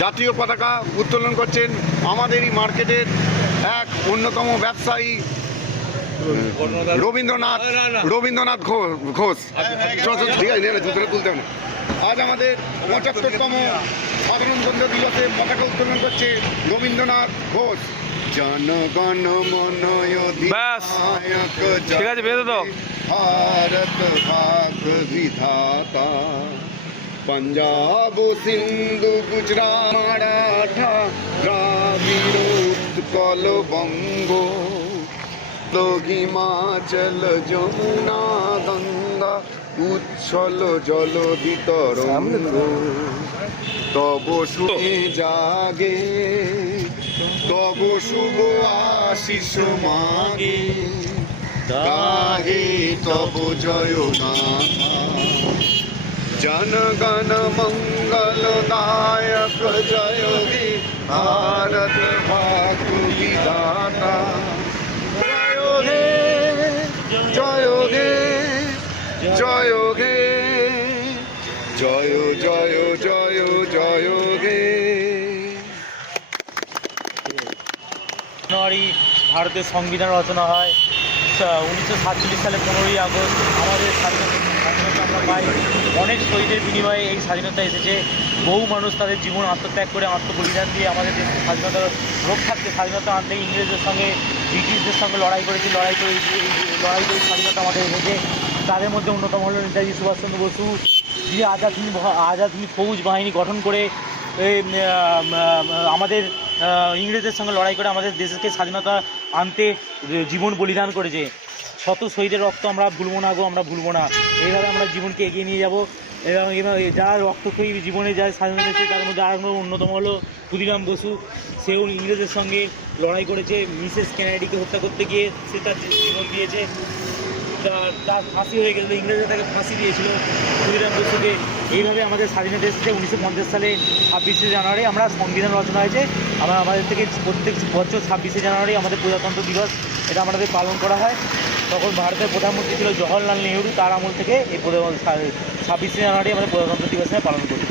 জাতীয় পতাকা উত্তোলন করছেন আমাদেরই মার্কেটের এক অন্যতম ব্যবসায়ী রবীন্দ্রনাথ ঘোষ। ঠিক আছে, জুতোটা তুলতে হবে না। আজ আমাদের ৭৫তম সাধারণতন্ত্র দিবসে পতাকা উত্তোলন করছে রবীন্দ্রনাথ ঘোষ। জনগণ মন অধিনায়ক ভারত ভাগ বিধাতা, पंजाब सिंधु गुजरात मराठा द्राविड़ उत्कल बंग, हिमाचल যমুনা গঙ্গা উচ্ছল জলধি তরঙ্গ, তব শুনে জাগে তব শুভ আশিস মাগে, গাহে তব জয় গাথা। जनगण मंगलदायक जय हे भारत भाग्य विधाता, जय हे जय हे जय हे जय जय जय जय हे। জানুয়ারি ভারতের সংবিধান রচনা হয়। 1947 সালে 15ই আগস্ট আমাদের স্বাধীনতা আমরা পাই। অনেক শহীদের বিনিময়ে এই স্বাধীনতা এসেছে। বহু মানুষ তাদের জীবন আত্মত্যাগ করে আত্মবলিদান দিয়ে আমাদের দেশের স্বাধীনতা রক্ষার্থে, স্বাধীনতা আনতে ইংরেজদের সঙ্গে ব্রিটিশদের সঙ্গে লড়াই করে স্বাধীনতা আমাদের এসেছে। তাদের মধ্যে অন্যতম হল নেতাজি সুভাষচন্দ্র বসু, যিনি আজাদ হিন্দ ফৌজ বাহিনী গঠন করে আমাদের ইংরেজদের সঙ্গে লড়াই করে আমাদের দেশকে স্বাধীনতা আনতে জীবন বলিদান করেছে। শত শহীদের রক্ত আমরা ভুলবো না গো, আমরা ভুলবো না। এইভাবে আমরা জীবনকে এগিয়ে নিয়ে যাব। এবং যারা রক্তক্ষয়ী জীবনে যারা স্বাধীনতা দিয়েছে তার মধ্যে আর অন্যতম হলো ক্ষুদিরাম বসু। সেও ইংরেজদের সঙ্গে লড়াই করেছে, মিসেস কেনেডিকে হত্যা করতে গিয়ে সে তার জীবন দিয়েছে। তার ফাঁসি হয়ে গেছিলো, ইংরেজরা তাকে ফাঁসি দিয়েছিল ক্ষুদিরাম বসুকে। এইভাবে আমাদের স্বাধীনতা এসেছে। 1950 সালে 26শে জানুয়ারি আমরা সংবিধান রচনা হয়েছে। আমাদের থেকে প্রত্যেক বছর 26শে জানুয়ারি আমাদের প্রজাতন্ত্র দিবস এটা আমাদের পালন করা হয়। তখন ভারতের প্রধানমন্ত্রী ছিল জওহরলাল নেহরু, তার আমল থেকে এই 26শে জানুয়ারি আমাদের প্রজাতন্ত্র দিবস পালন করি।